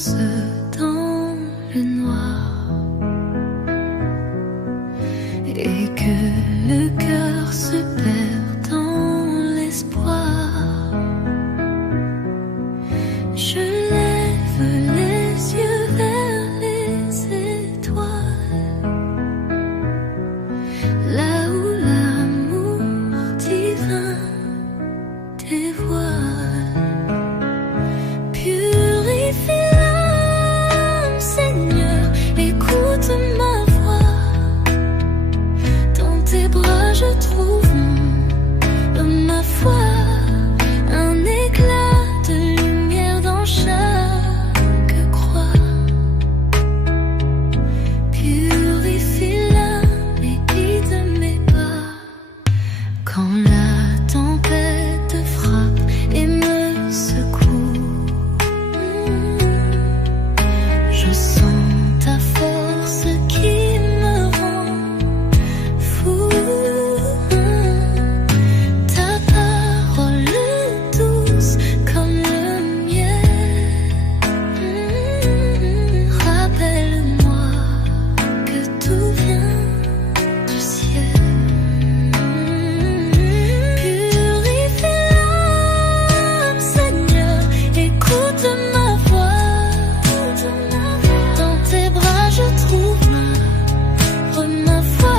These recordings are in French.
danse dans le noir et que le cœur se perd dans l'espoir. Je lève les yeux vers les étoiles, là où l'amour divin dévoile. Purifie l'âme, Seigneur, écoute ma voix. Dans tes bras je trouve ma foi, un éclat de lumière dans chaque croix. Purifie l'âme et guide mes pas. Quand la tempête frappe et me secoue, je sens ta force qui me rend fou. Ta parole douce comme le miel, rappelle-moi que tout vient du ciel. Purifie l'âme, Seigneur, écoute ma voix. Dans tes bras je trouve ma foi,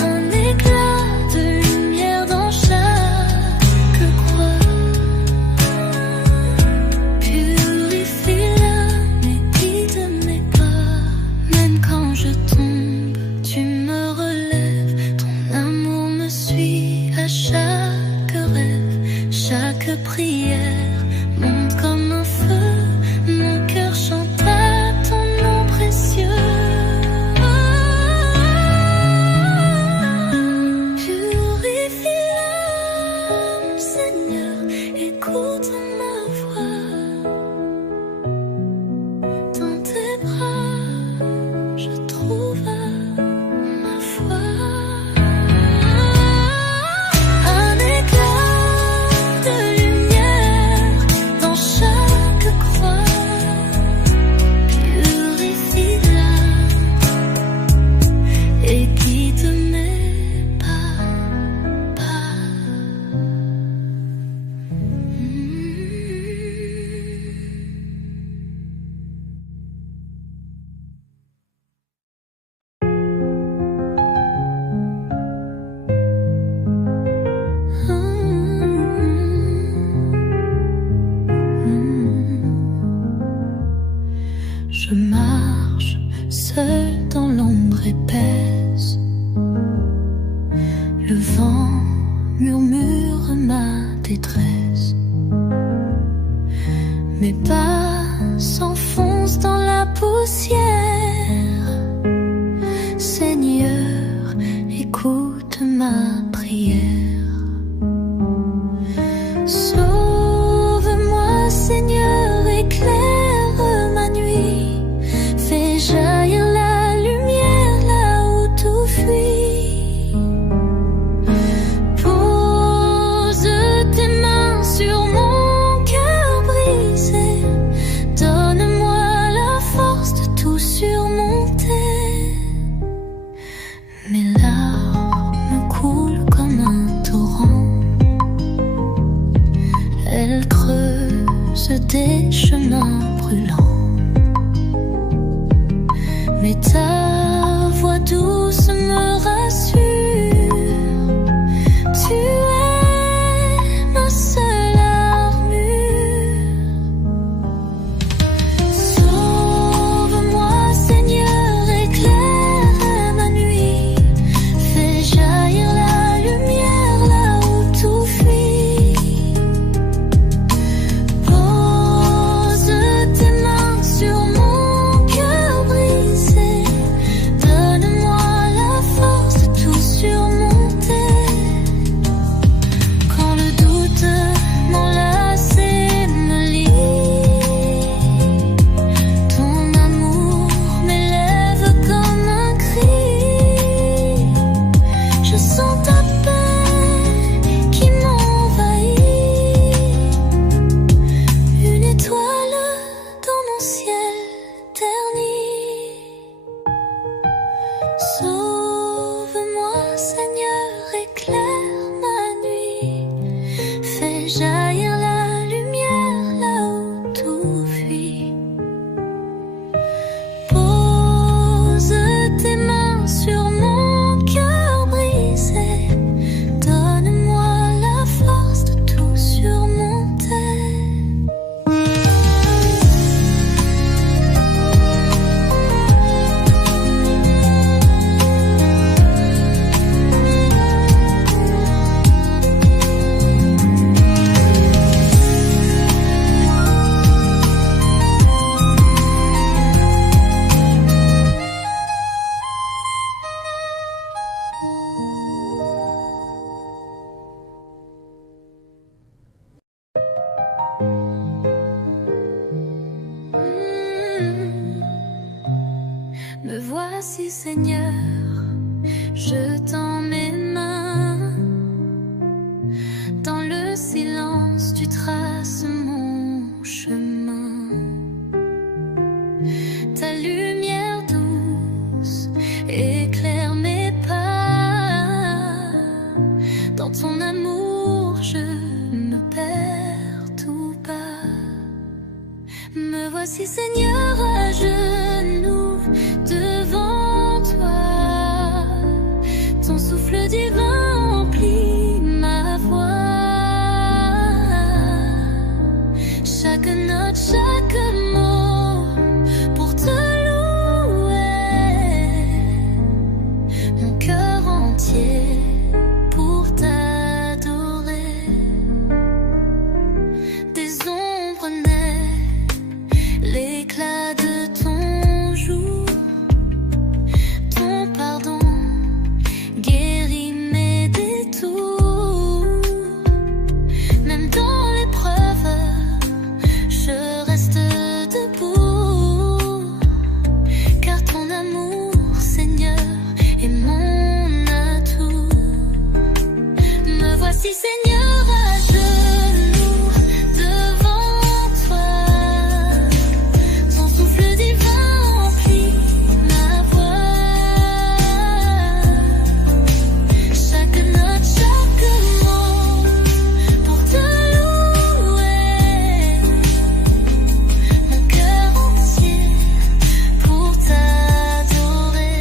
un éclat de lumière dans chaque croix. Purifie l'âme et guide mes pas. Même quand je tombe, tu me relèves. Ton amour me suit à chaque rêve, chaque prière monte comme un feu. Mon cœur chante à ton nom précieux. Purifie l'âme, Seigneur, écoute ma voix. Dans tes bras, je trouve ma foi. Un éclat de lumière dans chaque croix. Purifie l'âme et guide mes pas. Je marche seul dans l'ombre épaisse. Le vent murmure ma détresse. Mes pas s'enfoncent dans la poussière. Seigneur, écoute ma prière. Sauve-moi, Seigneur, éclaire ma nuit. Fais jaillir la lumière là où tout fuit. Pose tes mains sur mon cœur brisé. Donne-moi la force de tout surmonter. Mes larmes coulent comme un torrent. Elles creusent des chemins brûlants. Mais ta voix douce me rassure. Tu es ma seule armure. Sauve-moi, Seigneur, éclaire ma nuit. Fais jaillir la lumière là où tout fuit. Pose tes mains sur mon cœur brisé. Donne-moi la force de tout surmonter. voici Seigneur, je tends mes mains. Dans le silence, tu traces mon chemin. Ta lumière douce éclaire mes pas. Dans ton amour, je me perds tout bas. Me voici Seigneur à genoux devant toi. Ton souffle divin emplit ma voix. Chaque note, chaque mot pour te louer. Mon cœur entier pour t'adorer. Des ombres naissent, l'éclat de ton jour. Ton pardon guérit mes détours. Même dans l'épreuve, je reste debout. Car ton amour, Seigneur, est mon atout. Me voici Seigneur à genoux devant toi. Ton souffle divin emplit ma voix. Chaque note, chaque mot pour te louer. Mon cœur entier pour t'adorer.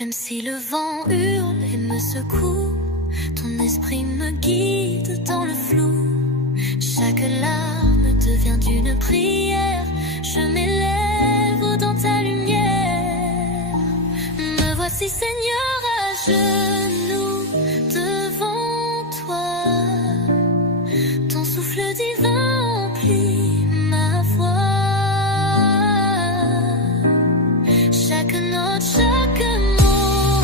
Même si le vent hurle et me secoue, ton esprit me guide dans le flou. Chaque larme devient une prière. Je m'élève dans ta lumière. Me voici Seigneur à genoux devant toi. Ton souffle divin emplit ma voix. Chaque note, chaque mot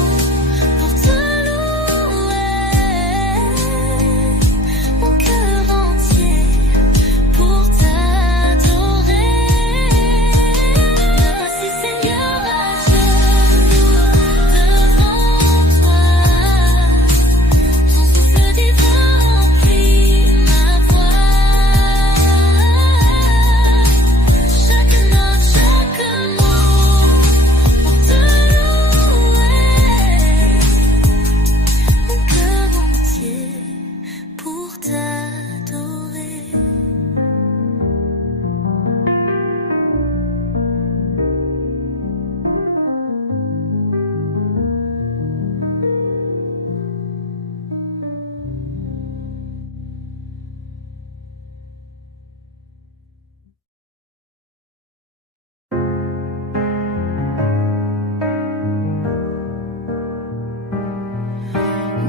pour te louer. Mon cœur entier pour t'adorer. Me voici Seigneur à genoux devant toi. Ton souffle divin emplit ma voix. Chaque note, chaque mot pour te louer. Mon cœur entier pour t'adorer.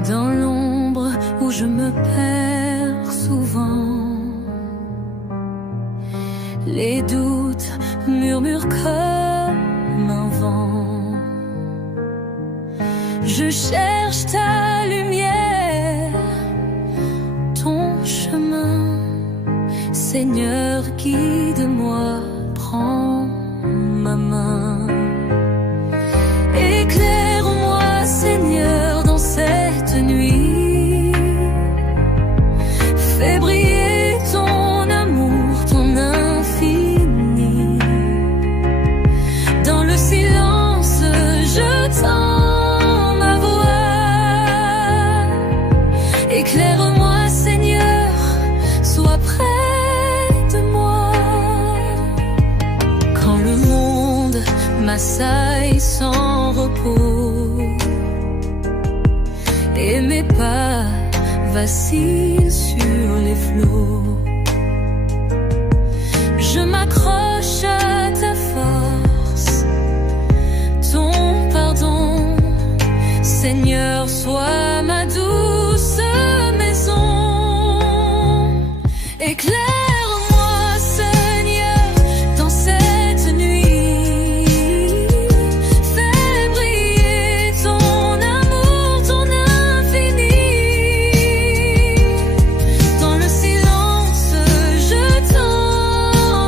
Dans l'ombre où je me perds souvent, les doutes murmurent comme un vent. Je cherche ta lumière, ton chemin. Seigneur, guide-moi, prends ma main. Éclaire-moi, Seigneur, dans cette nuit. Fais briller ton amour, ton infini. Dans le silence, je tends ma voix. Éclaire-moi, Seigneur, sois près de moi. Quand le monde m'assaille sans repos et mes pas vacillent sur les flots, je m'accroche à ta force, ton pardon. Seigneur, sois ma douce maison. Éclaire-moi, Seigneur, dans cette nuit. Fais briller ton amour, ton infini. Dans le silence, je tends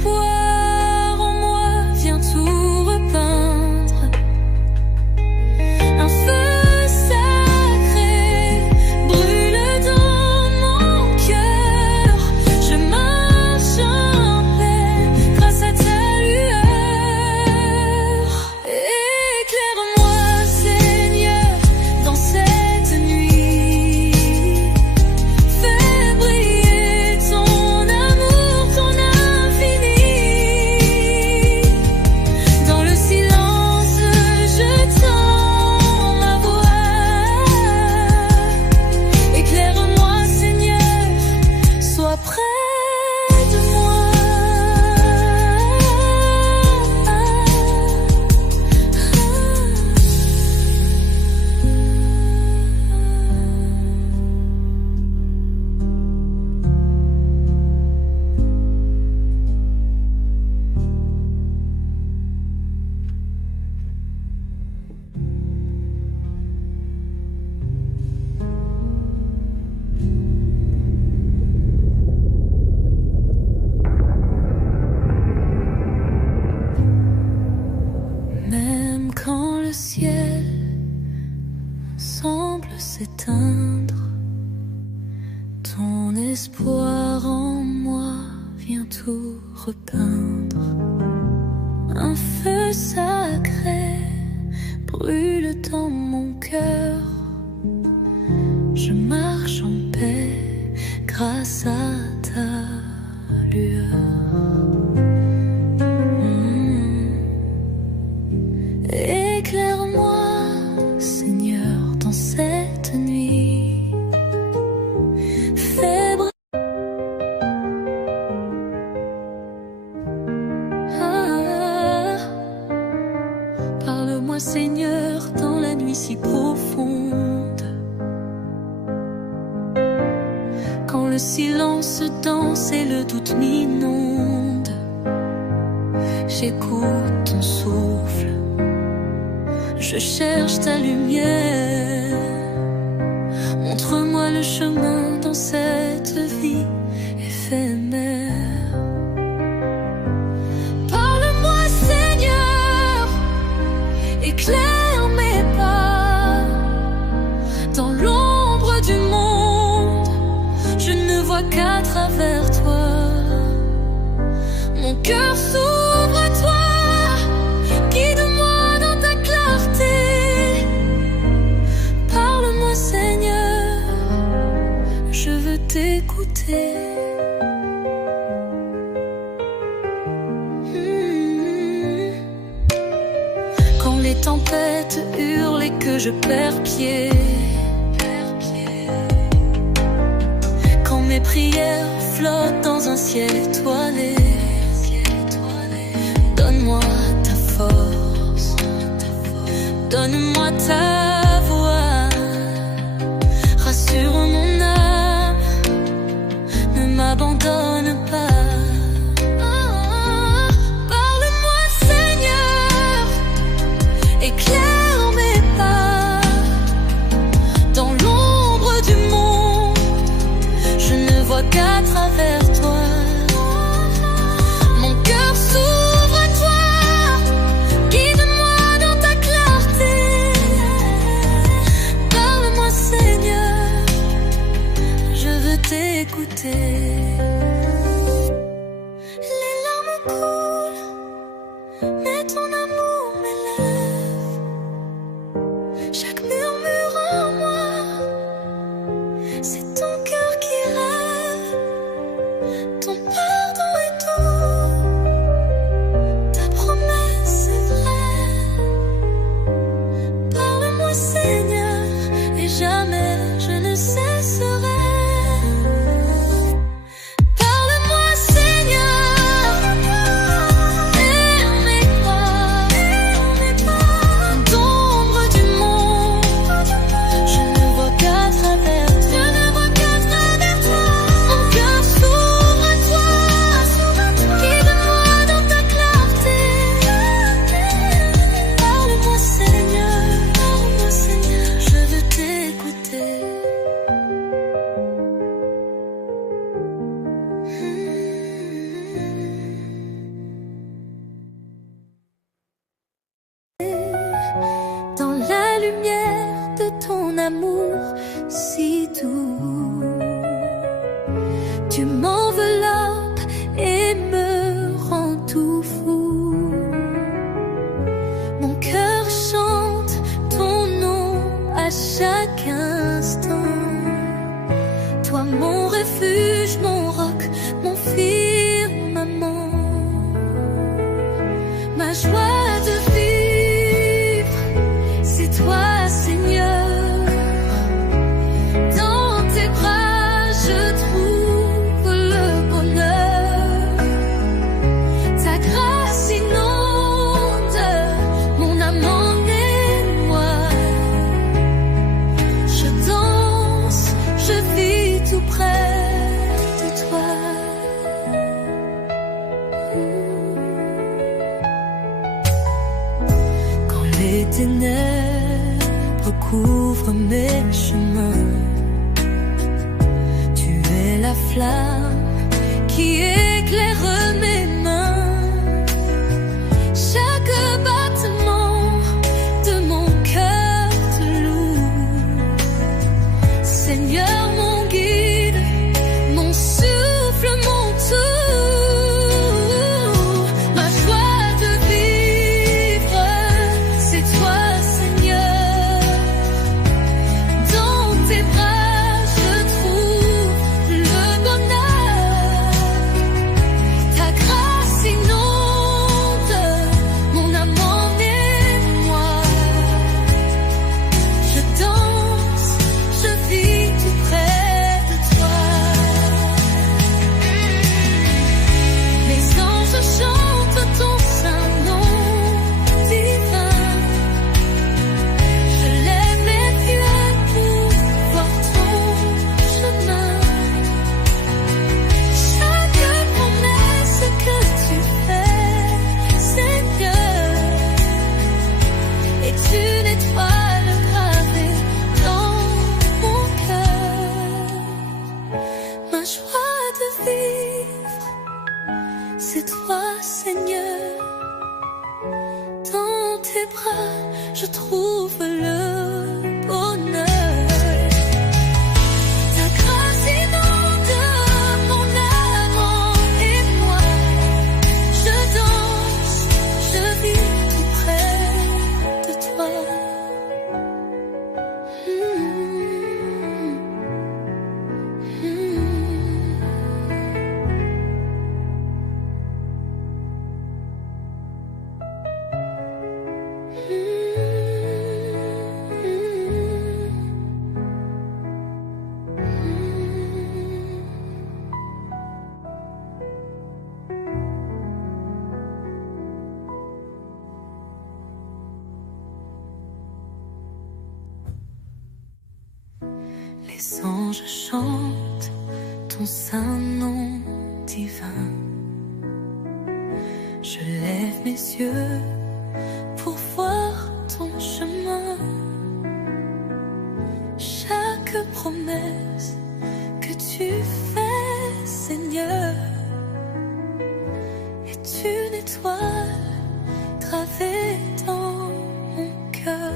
espoir en moi vient tout repeindre. Un feu sacré brûle dans mon cœur. Je marche en paix grâce à ta lueur. Éclaire-moi, Seigneur, dans cette nuit. Fais briller ton amour, ton infini. Dans le silence, je tends ma voix. Éclaire-moi, Seigneur, sois près de moi. Même quand le ciel semble s'éteindre, ton espoir en moi vient tout repeindre. Un feu sacré brûle dans mon cœur. Je marche en paix grâce à ta lueur. Éclaire-moi, Seigneur, dans cette nuit. Fais Parle-moi, Seigneur, dans la nuit si profonde. Quand le silence danse et le doute m'inonde, j'écoute ton souffle. Je cherche ta lumière. Montre-moi le chemin dans cette vie éphémère. Parle-moi, Seigneur, éclaire mes pas. Dans l'ombre du monde, je ne vois qu'à travers toi. Mon cœur s'ouvre à toi. Guide-moi dans ta clarté. Parle-moi, Seigneur, je veux t'écouter. Quand les tempêtes hurlent et que je perds pied, quand mes prières flottent dans un ciel étoilé, donne-moi ta force, donne-moi ta voix, rassure mon âme, ne m'abandonne pas. Parle-moi, Seigneur, éclaire mes pas. Dans l'ombre du monde, je ne vois qu'à travers toi. Mon cœur s'ouvre à toi. Guide-moi dans ta clarté. lumière de ton amour si doux. Tu m'enveloppes et me rends tout fou. Mon cœur chante ton nom à chaque instant. Toi mon refuge, mon roc, mon firmament. Ma joie de vivre, c'est toi Seigneur. Dans tes bras je trouve le bonheur. Ta grâce inonde mon âme en émoi. Je danse, je vis tout près de toi. Quand les ténèbres couvrent mes chemins, tu es la flamme qui éclaire mes mains. Chaque battement de mon cœur te loue. Seigneur, mon guide, mon souffle, mon tout. Ma joie de vivre, c'est toi, Seigneur. Dans tes bras, je trouve le bonheur. Ta grâce inonde mon âme en émoi. Je danse, je vis tout près de toi. Les anges chantent ton saint nom divin. Je lève mes yeux pour voir ton chemin. Chaque promesse que tu fais, Seigneur, est une étoile gravée dans mon cœur. Ma joie de vivre, c'est toi, Seigneur. Dans tes bras, je trouve le bonheur. Ta grâce inonde mon âme et moi. Je danse, je vis tout près de toi. Les anges chantent ton saint nom divin. Je lève mes yeux pour voir ton chemin. Chaque promesse que tu fais, Seigneur, est une étoile gravée dans mon cœur.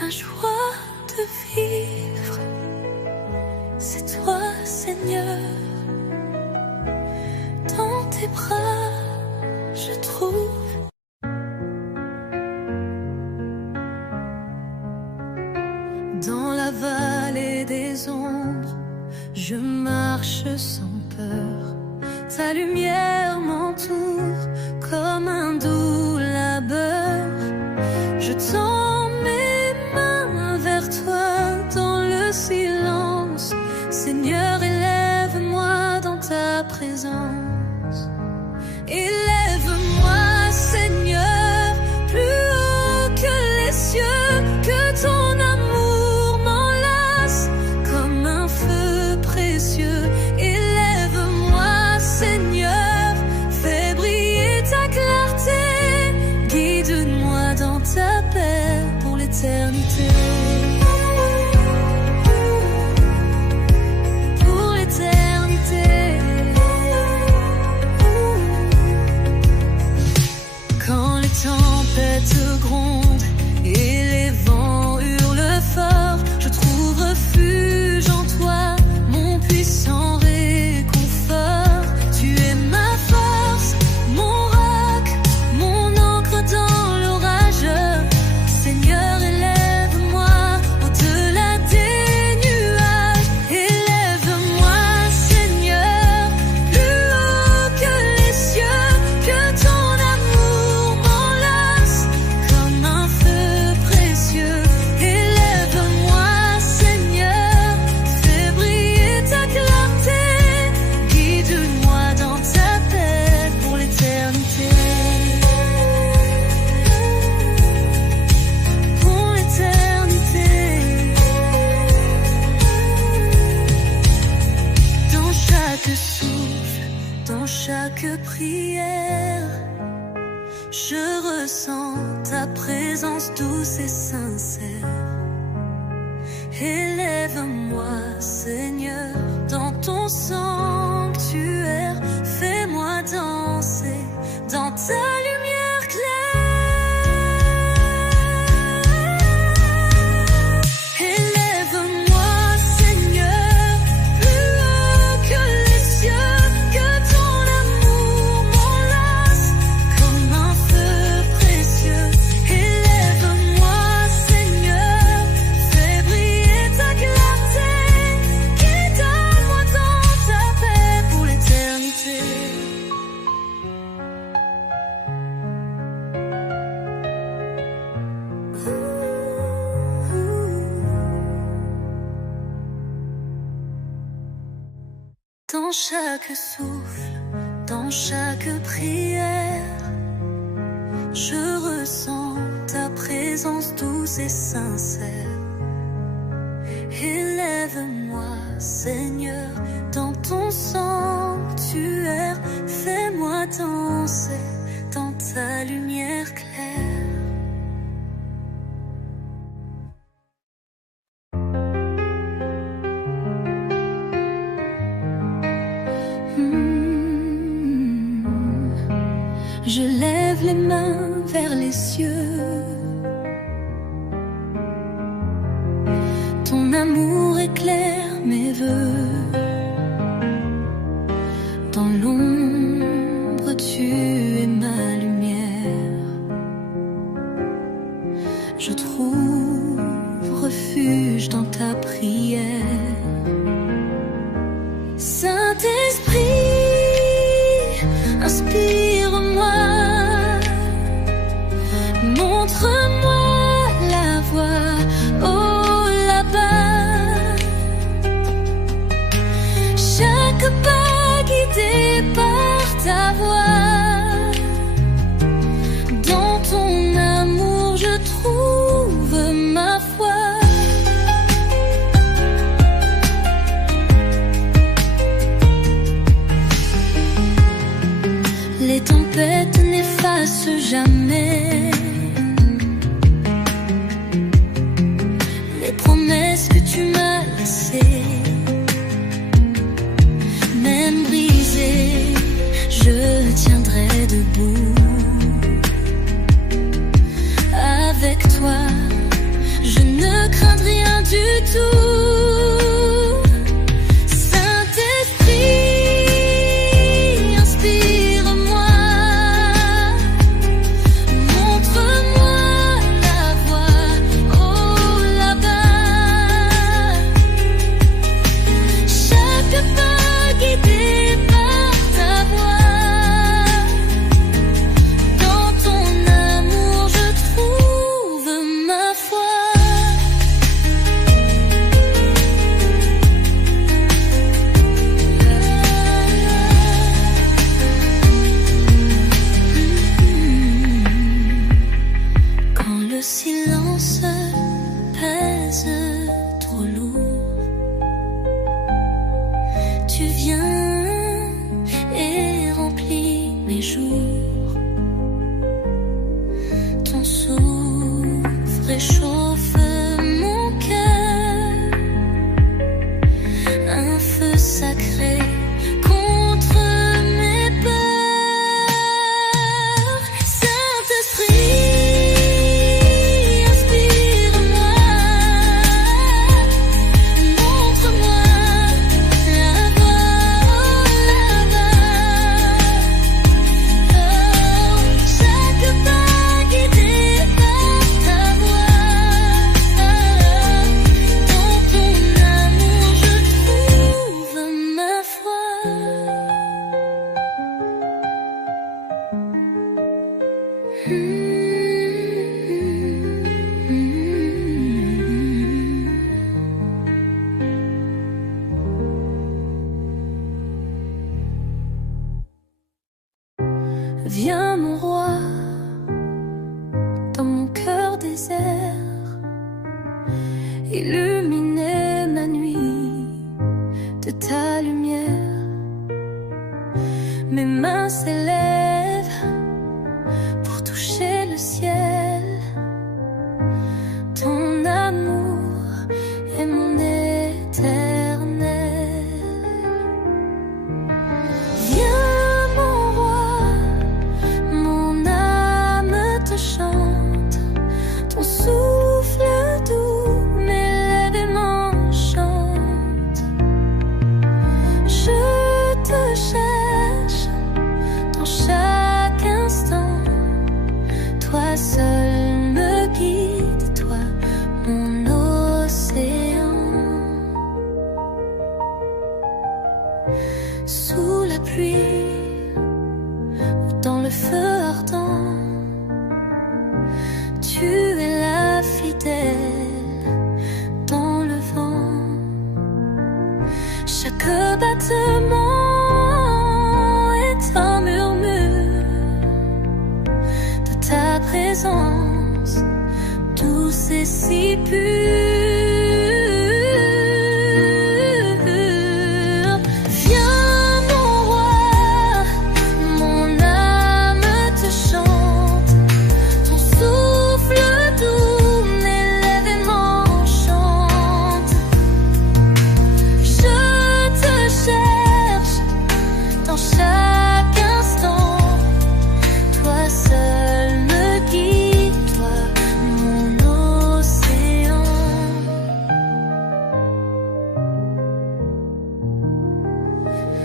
Ma joie de vivre, c'est toi, Seigneur. Dans tes bras, je trouve dans la vallée des ombres, je marche sans peur. Ta lumière m'entoure comme un doux labeur. Je tends mes mains vers toi dans le silence. Seigneur, élève-moi dans ta présence. Élève-moi, Seigneur, plus haut que les cieux, que ton amour m'enlace comme un feu précieux. Élève-moi, Seigneur, fais briller ta clarté, guide-moi dans ta paix pour l'éternité. Pour l'éternité. Quand les tempêtes grondent, Je ressens ta présence douce et sincère. Élève-moi, Seigneur, dans ton sanctuaire. Fais-moi danser dans ta lumière claire. Élève-moi, Seigneur, plus haut que les cieux, que ton amour m'enlace comme un feu précieux. Élève-moi, Seigneur, fais briller ta clarté, guide-moi dans ta paix pour l'éternité. Dans chaque souffle, dans chaque prière, je ressens ta présence douce et sincère. Élève-moi, Seigneur, dans ton sanctuaire. Fais-moi danser dans ta lumière claire. Je lève les mains vers les cieux. Ton amour éclaire mes vœux. Dans l'ombre, tu es ma lumière. Je trouve refuge dans ta prière. Saint-Esprit, inspire-moi, montre-moi la voie, oh là-bas. Chaque pas guidé par ta voix. Dans ton amour je trouve ma foi. Les tempêtes n'effacent jamais les promesses que tu m'as laissées. Même brisée, je tiendrai debout. Avec toi, je ne crains rien du tout. Réchauffe mon cœur, un feu sacré contre mes peurs. Saint-Esprit, inspire-moi, montre-moi la voie là-bas. Chaque pas guidé par ta voix. Viens mon roi, dans mon cœur désert, illuminer ma nuit de ta lumière. Mes mains s'élèvent pour présence douce et si pure.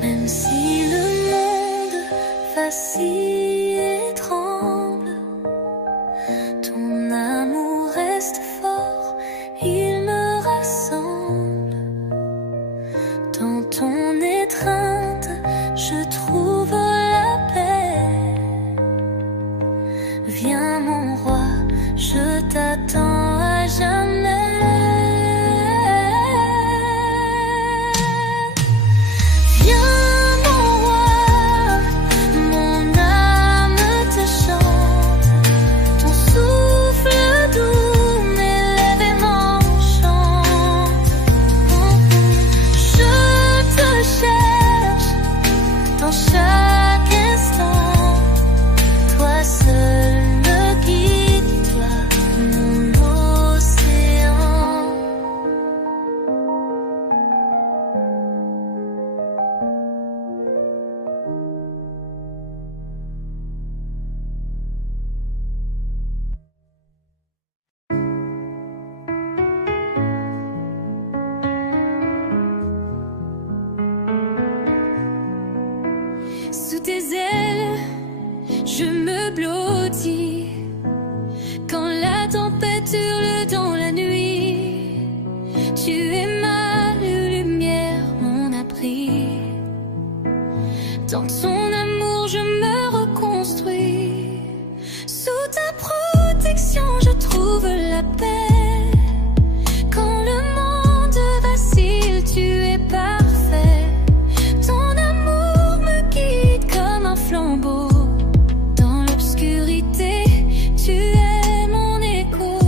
Même si le monde vacille et tremble, ton amour reste fort, il me rassemble. Dans ton étreinte, je trouve la paix. Viens mon roi, je t'attends à jamais. Sous tes ailes, je me blottis. Quand la tempête hurle dans la nuit, tu es ma lumière, mon abri. Dans ton amour, je me reconstruis. Sous ta protection, je trouve la paix. Quand le monde vacille, tu es parfait. Flambeau dans l'obscurité, tu es mon écho.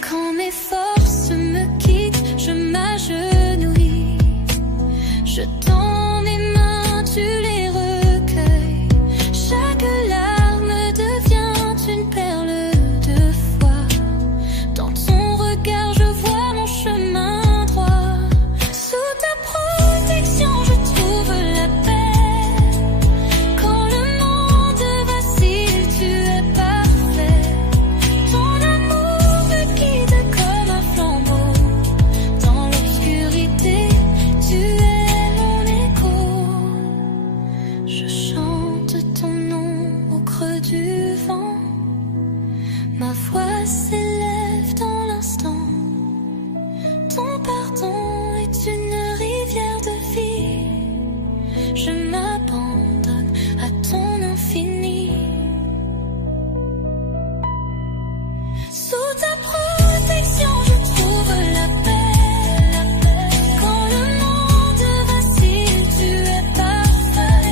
Quand mes forces me quittent, je m'agenouille. Je tends mes mains, tu les recueilles. Chaque larme devient une perle. Ma voix s'élève dans l'instant. Ton pardon est une rivière de vie. Je m'abandonne à ton infini. Sous ta protection, je trouve la paix. Quand le monde vacille, tu es parfait.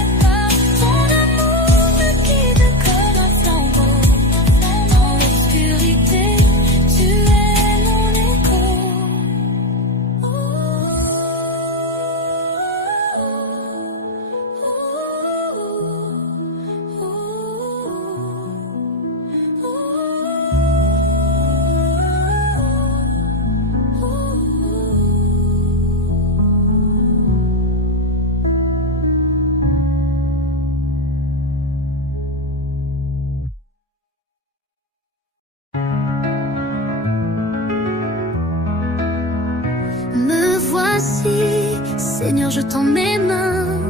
Ton amour me guide comme un flambeau. Dans l'obscurité, tu es mon écho. Me voici, Seigneur, je tends mes mains.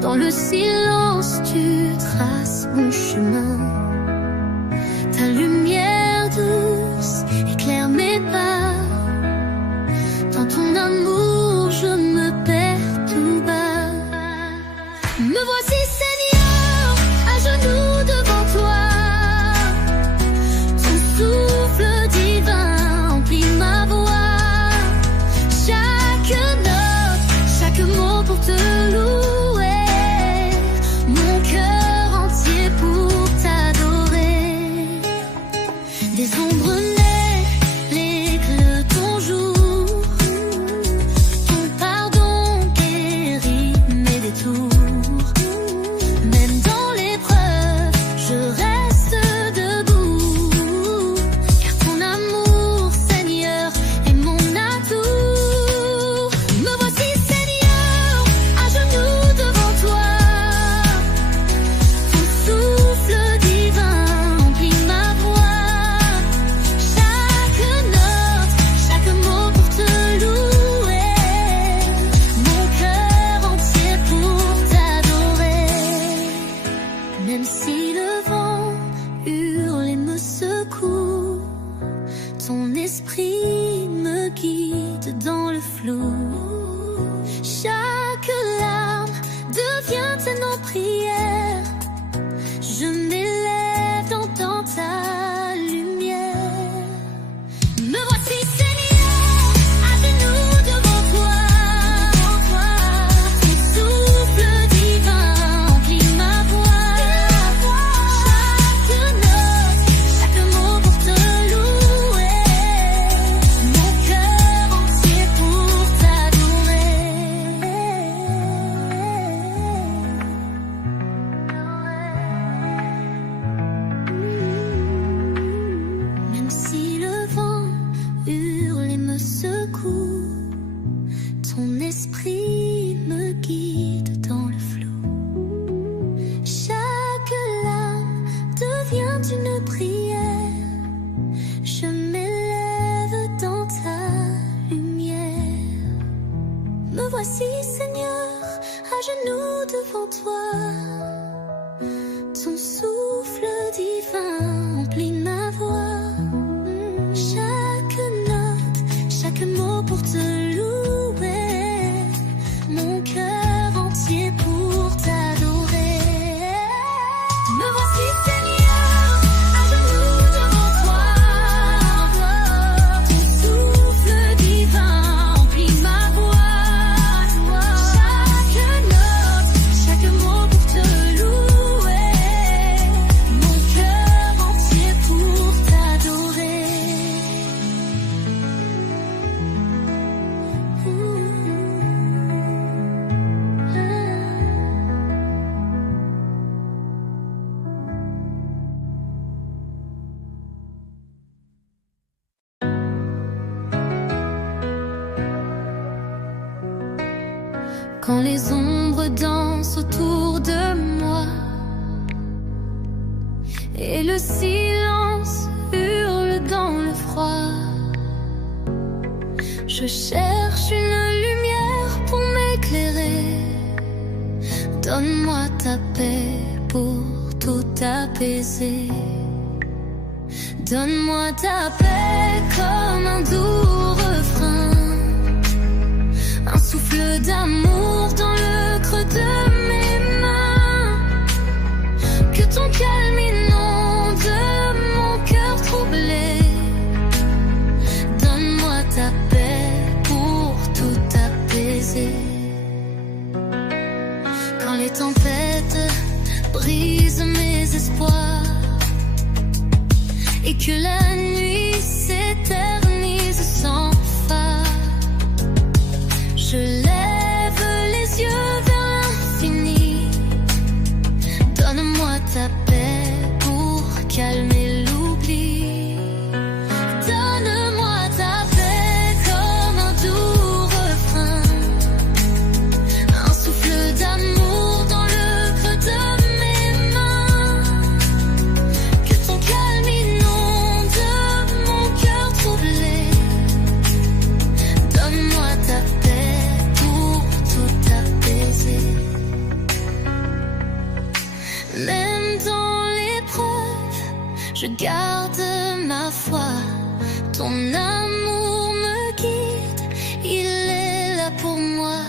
Dans le silence, tu traces mon chemin. Ta lumière douce éclaire mes pas. Dans ton amour, je me perds tout bas. Me voici, Seigneur, à genoux devant toi. Ton souffle divin emplit ma voix. le flou. Chaque larme devient un nom prière. Je m'élève dans ta lumière. Me voici Seigneur, à genoux devant toi. Ton souffle divin remplit ma voix. Chaque note, chaque mot pour te louer. Mon cœur entier pour t'adorer. Même si le vent hurle et me secoue, ton esprit me guide dans le flou. Chaque larme devient une prière. Je m'élève dans ta lumière. Me voici Seigneur, à genoux devant toi. Ton souffle divin remplit ma voix. Chaque note, chaque mot pour te louer. Mon cœur entier pour t'adorer. Me voici Seigneur, à genoux devant toi. Ton souffle divin remplit ma voix. Chaque note, chaque mot pour te louer. Mon cœur entier pour t'adorer. Quand les ombres dansent autour de moi et le silence hurle dans le froid, je cherche une lumière pour m'éclairer. Donne-moi ta paix pour tout apaiser. Donne-moi ta paix comme un doux refrain, un souffle d'amour dans le creux de mes mains. Que ton calme inonde mon cœur troublé. Donne-moi ta paix pour tout apaiser. Quand les tempêtes brisent mes espoirs et que la nuit s'éternise sans phare, je lève les yeux vers l'infini. Donne-moi ta paix pour calmer l'oubli. Donne-moi ta paix comme un doux refrain, un souffle d'amour dans le creux de mes mains. Que ton calme inonde mon cœur troublé. Donne-moi ta paix pour tout apaiser. Même dans l'épreuve, je garde ma foi. Ton amour me guide, il est là pour moi.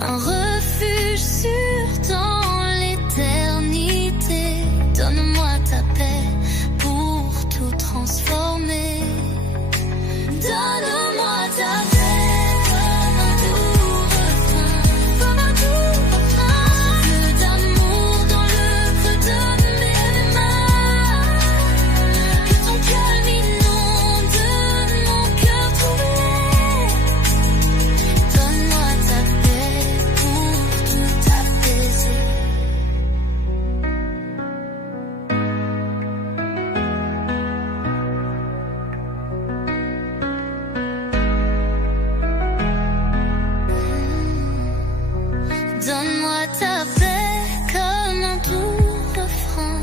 Un refuge sûr dans l'éternité. Donne-moi ta paix pour tout transformer. Donne-moi ta paix comme un doux refrain, comme un doux refrain. Un souffle d'amour dans le creux de mes mains. Que ton calme inonde mon cœur troublé. Donne-moi ta paix pour tout apaiser. Donne-moi ta paix comme un doux refrain,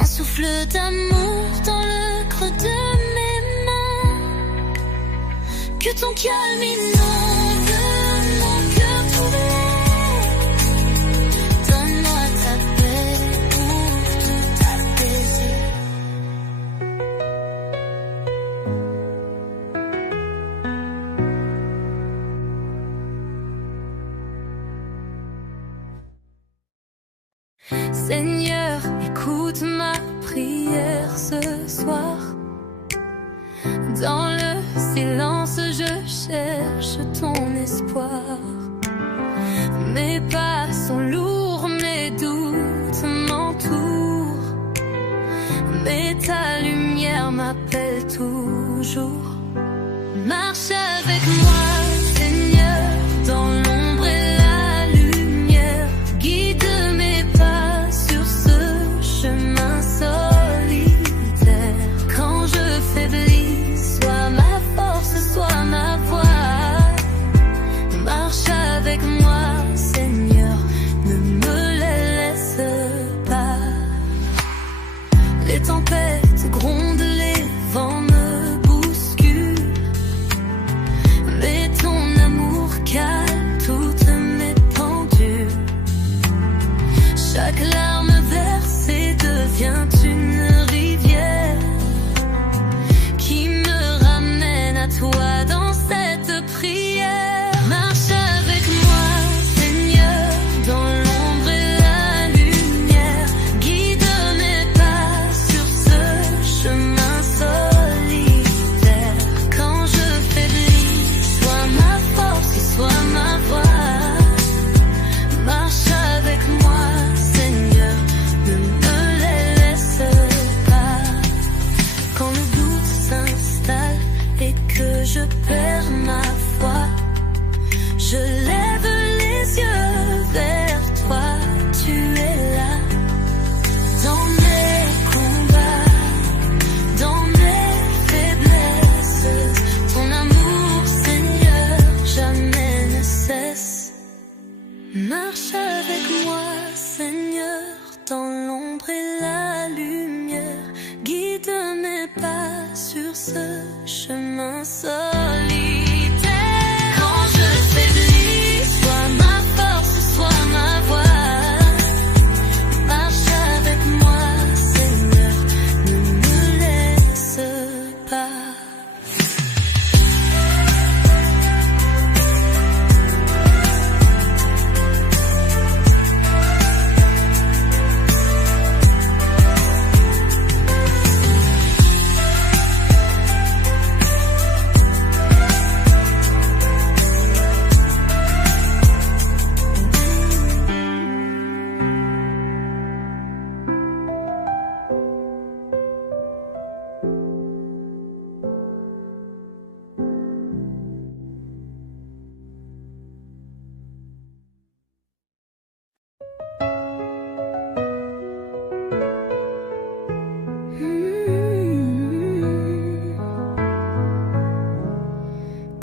un souffle d'amour dans le creux de mes mains. Que ton calme inonde mon cœur troublé. Donne-moi ta paix pour tout apaiser. Dans le silence, je cherche ton espoir. Mes pas sont lourds, mes doutes m'entourent, mais ta lumière m'appelle toujours. Marche avec moi, Seigneur, dans l'ombre et la lumière. Guide mes pas sur ce chemin solitaire. Quand je faiblis, sois ma force, sois ma voix. Marche avec moi, Seigneur, ne me laisse pas. Les tempêtes grondent, les vents me bousculent, mais ton amour cale toutes mes pendules. Chaque larme versée devient une rivière qui me ramène à toi dans cette prière. Marche avec moi, Seigneur, dans l'ombre et la lumière. Guide mes pas sur ce chemin solitaire. Quand je faiblis, sois ma force, sois ma voix. Marche avec moi, Seigneur, ne me laisse pas. Quand le doute s'installe et que je perds ma foi, je lève les yeux vers toi, tu es là. Dans mes combats, dans mes faiblesses, ton amour, Seigneur, jamais ne cesse. Marche avec moi, Seigneur, dans l'ombre et la lumière. Guide mes pas sur ce chemin solitaire. Quand je faiblis, sois ma force, sois ma voix. Marche avec moi, Seigneur, ne me laisse pas.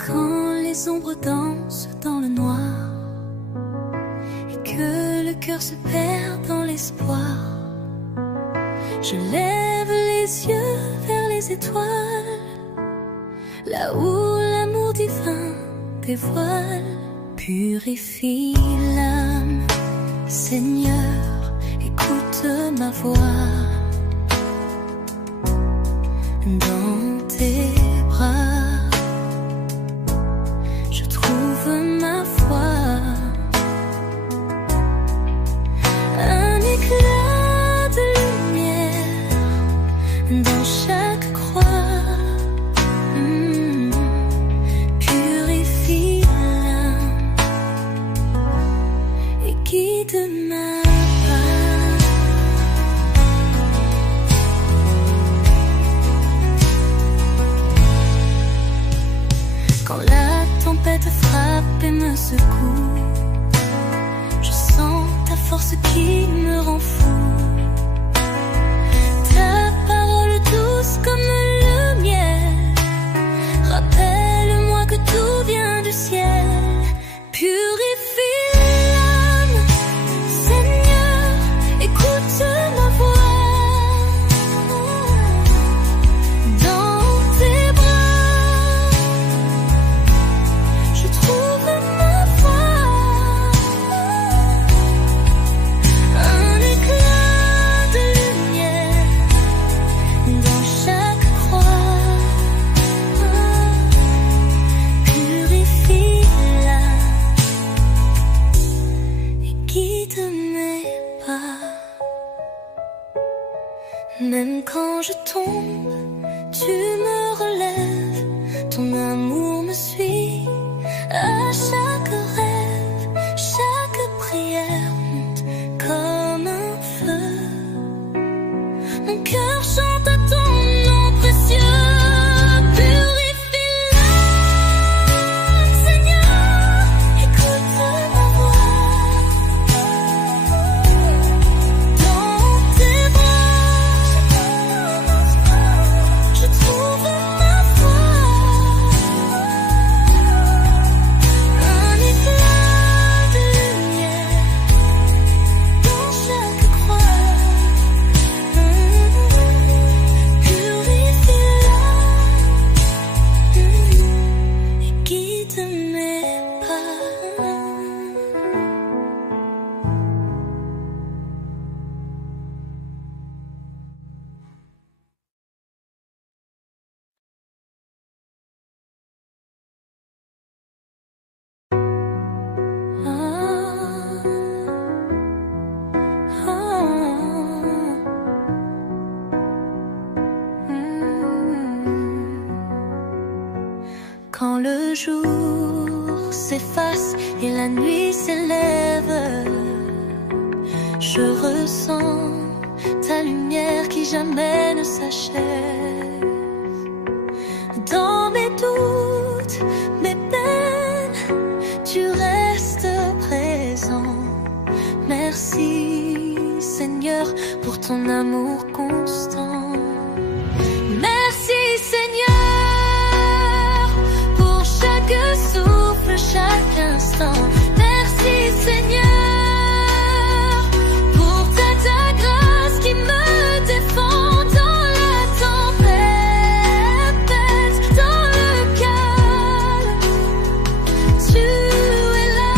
Quand les ombres dansent dans le noir et que le cœur se perd dans l'espoir, je lève les yeux vers les étoiles, là où l'amour divin dévoile, purifie l'âme. Seigneur, écoute ma voix. Dans tes bras, je trouve ma foi. Un éclat de lumière dans chaque croix. Purifie l'âme et guide ma pas. Quand la tempête frappe et me secoue, je sens ta force qui me rend fou. Ta parole douce comme le miel rappelle-moi que tout vient du ciel. Purifie l'âme, Seigneur, écoute ma voix. Dans tes bras, je trouve ma foi. Un éclat de lumière dans chaque croix. Purifie l'âme et guide mes pas. Même quand je tombe, tu me relèves. Quand le jour s'efface et la nuit s'élève, je ressens ta lumière qui jamais ne s'achève. Dans mes doutes, mes peines, tu restes présent. Merci Seigneur pour ton amour constant. Merci Seigneur pour chaque souffle, chaque instant. Merci Seigneur pour ta grâce qui me défend dans la tempête, dans le calme. Tu es là.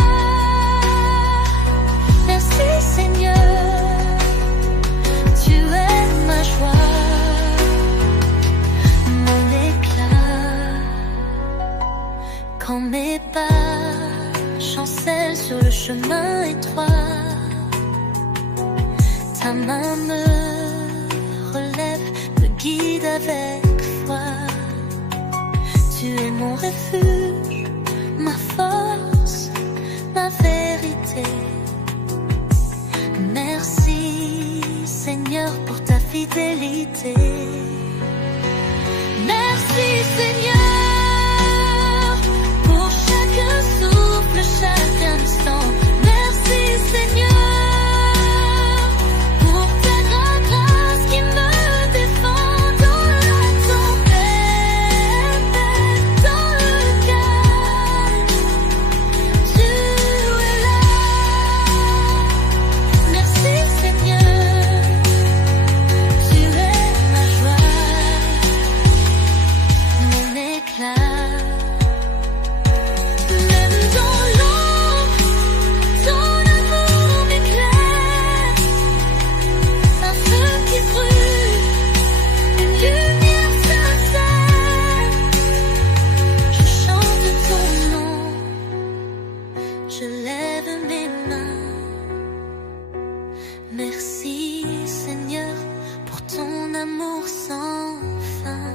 Merci Seigneur, tu es ma joie, mon éclat. Quand mes pas chancellent sur le chemin étroit, ta main me relève, me guide avec foi. Tu es mon refuge, ma force, ma vérité. Merci Seigneur pour ta fidélité. Merci Seigneur pour chaque souffle, chaque instant. Merci Seigneur pour ta grâce qui me défend dans la tempête, dans le calme. Tu es là. Merci Seigneur, tu es ma joie, mon éclat. Même dans l'ombre, ton amour m'éclaire. Un feu qui brûle, une lumière sincère. Je chante ton nom, je lève mes mains. Merci Seigneur pour ton amour sans fin.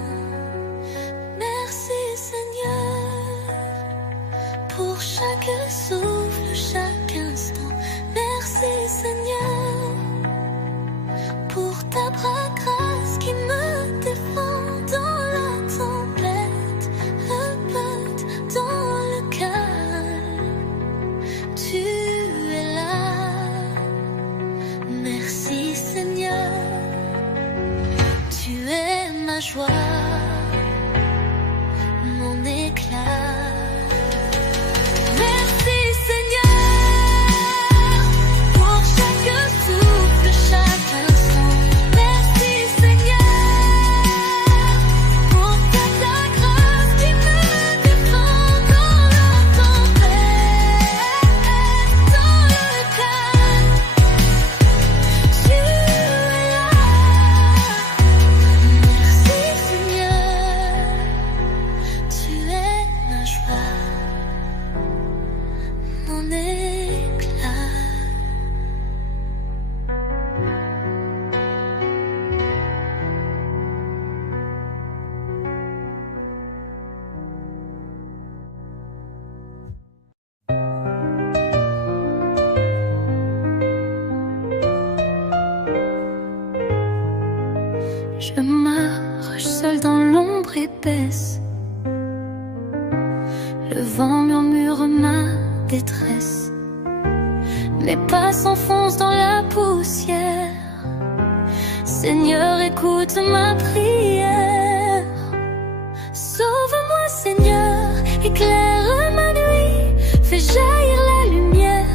Merci Seigneur pour chaque souffle, chaque instant. Merci Seigneur pour ta grâce qui me défend dans la tempête, le peute, dans le calme. Tu es là. Merci Seigneur, tu es ma joie, mon éclat. Merci Seigneur pour chaque souffle, chaque instant. Merci Seigneur pour ta grâce qui me défend dans la tempête, dans le calme. Tu es là. Merci Seigneur, tu es ma joie, mon éclat. Je marche seule dans l'ombre épaisse. Le vent murmure ma détresse. Mes pas s'enfoncent dans la poussière. Seigneur, écoute ma prière. Sauve-moi Seigneur, éclaire ma nuit. Fais jaillir la lumière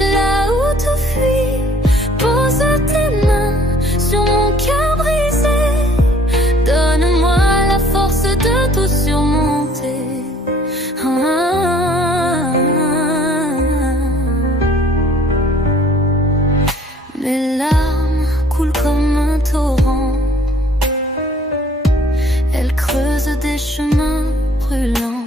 là où tout fuit. Pose tes mains sur mon cœur brisé. Donne-moi la force de tout surmonter. Mes larmes coulent comme un torrent. Elles creusent des chemins brûlants.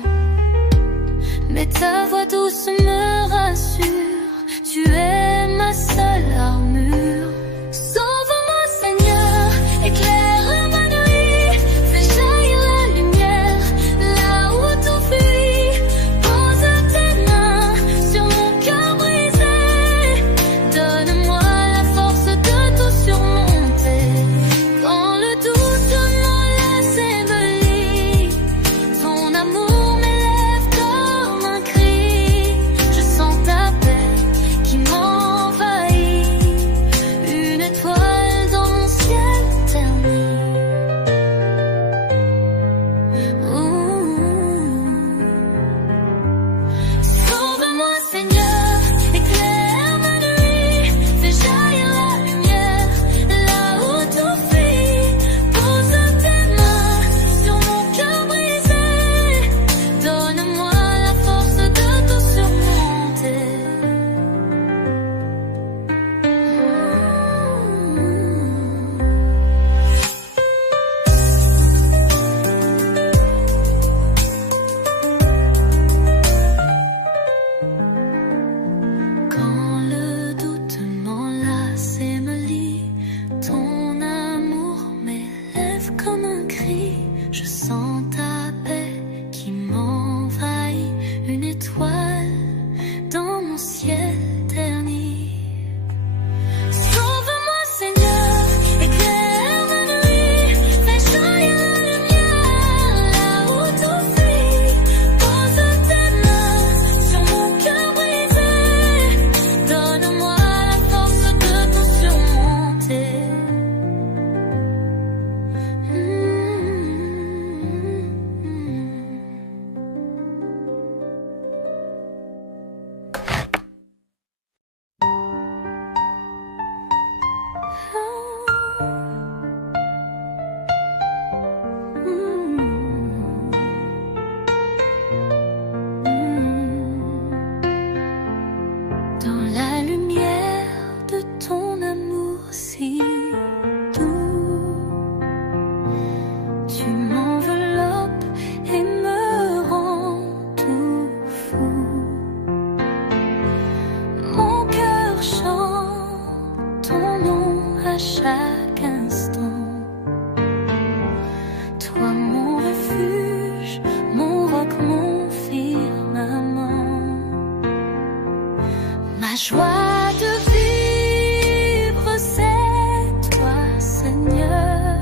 joie de vivre, c'est toi, Seigneur.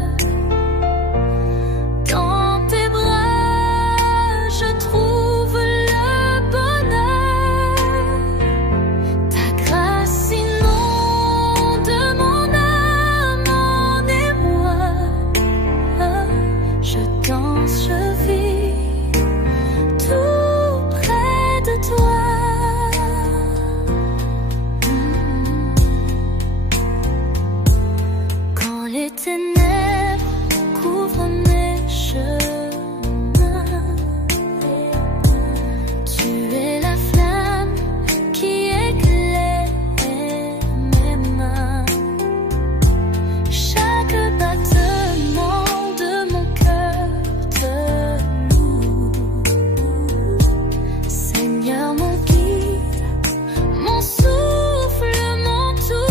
Dans tes bras, je trouve le bonheur. Ta grâce inonde mon âme en émoi. Je danse, je vis tout près de toi. Les ténèbres couvrent mes chemins. Tu es la flamme qui éclaire mes mains. Chaque battement de mon cœur te loue. Seigneur, mon guide, mon souffle, mon tout.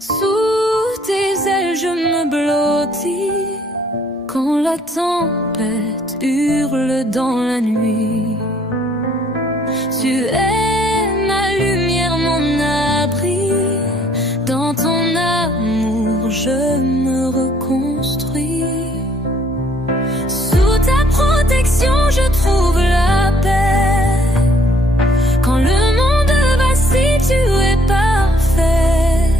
Sous tes ailes je me blottis quand la tempête hurle dans la nuit. Tu es ma lumière, mon abri. Dans ton amour je me reconstruis. Sous ta protection je trouve la paix. Quand le monde vacille, tu es parfait.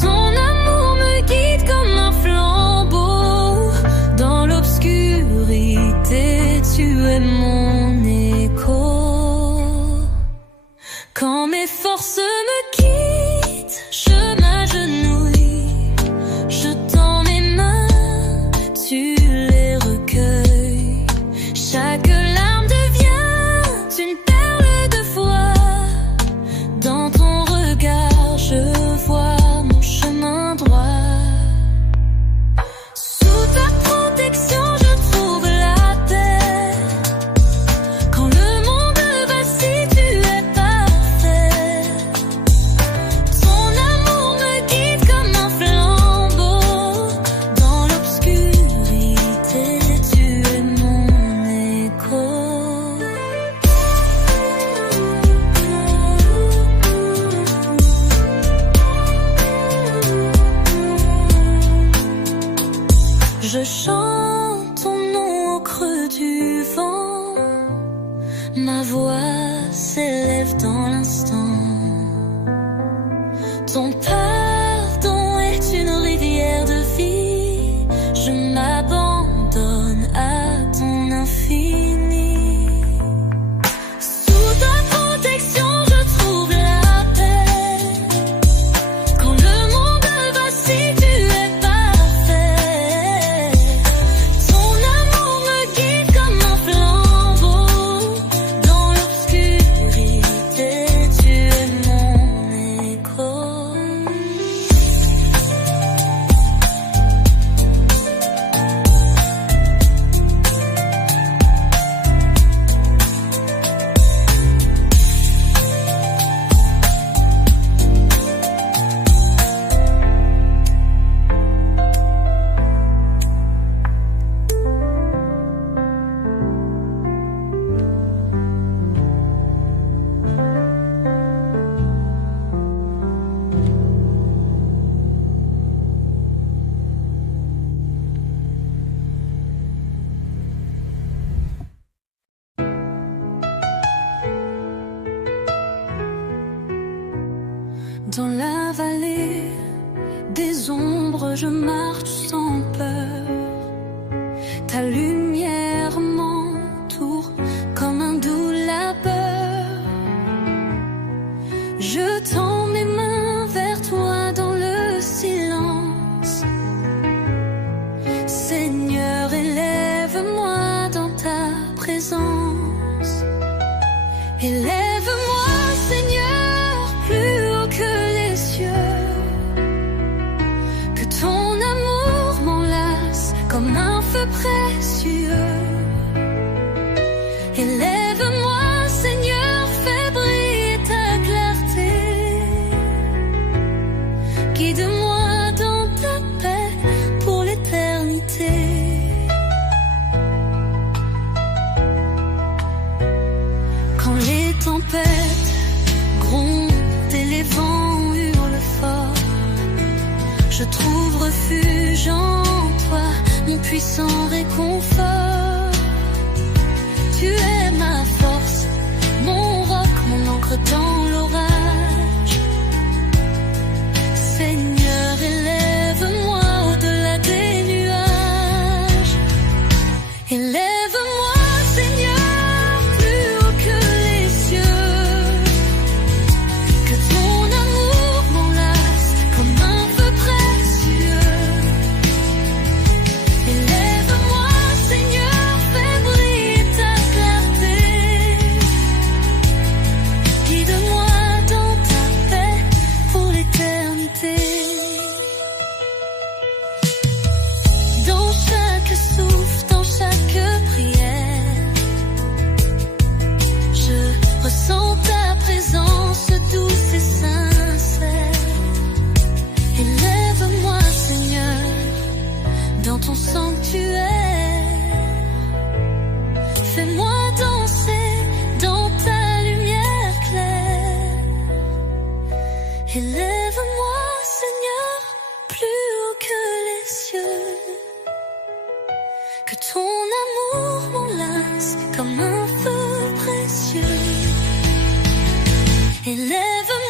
Ton amour me guide comme un flambeau. Dans l'obscurité, tu es mon écho. Quand mes forces me quittent, je m'agenouille. Je tends mes mains, tu les recueilles. Chaque je marche sans peur. Ta lumière m'entoure comme un doux labeur. Je tends mes mains vers toi dans le silence. Seigneur, élève-moi dans ta présence. Élève-moi, Seigneur, plus haut que les cieux. Que ton amour m'enlace comme un feu précieux. Élève-moi, Seigneur, fais briller ta clarté. Guide-moi dans ta paix pour l'éternité. Quand les tempêtes grondent et les vents hurlent fort, je trouve refuge en toi, mon puissant réconfort. Tu es ma force, mon roc, mon ancre dans l'orage. Seigneur, élève-moi au-delà des nuages. Élève-moi, Seigneur, plus haut que les cieux. Que ton amour m'enlace comme un feu précieux. Élève-moi, Seigneur, fais briller ta clarté. Guide-moi dans ta paix pour l'éternité. Dans chaque souffle, dans chaque prière, je ressens ta présence douce et sincère. Élève-moi, Seigneur, dans ton sanctuaire. Fais-moi danser dans ta lumière claire. Élève-moi, Seigneur, plus haut que les cieux. Que ton amour m'enlace comme un feu précieux. Élève-moi,